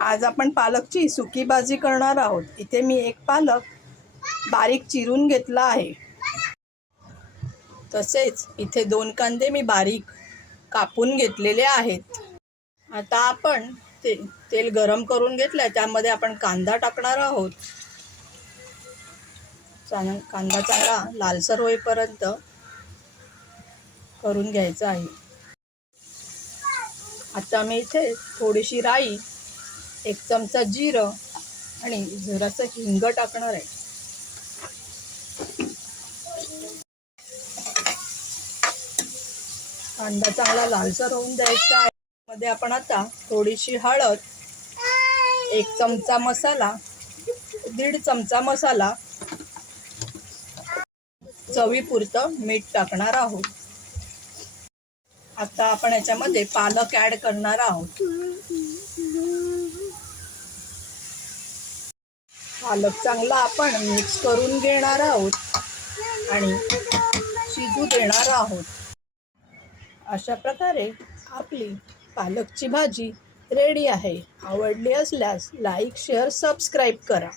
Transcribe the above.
आज आपण पालकची सुकी भाजी करणार आहोत। इथे मी एक पालक बारीक चिरून घेतला आहे। तसेच इथे 2 कांदे मी बारीक कापून घेतलेले आहेत। आता आपण तेल गरम करून घेतलंय, त्यामध्ये आपण कांदा टाकणार आहोत। कांदा चांगला लालसर होईपर्यंत करून घ्यायचा आहे। आता मी इथे थोडीशी राई, 1 चमचा जिरं आणि जरासं हिंग टाकणार आहे। कांदा चांगला लालसर होऊन द्यायचा आहे। मध्ये आपण आता थोडीशी हळद, 1 चमचा मसाला, 1.5 चमचा मसाला, चवीपुरतं मीठ टाकणार आहोत। आता आपण याच्यामध्ये पालक ॲड करणार आहोत। पालक चांगला आपण मिक्स करून घेणार आहोत आणि शिजू देणार आहोत। अशा प्रकारे आपली पालकची भाजी रेडी आहे। आवडली असल्यास लाईक, शेअर, सबस्क्राईब करा।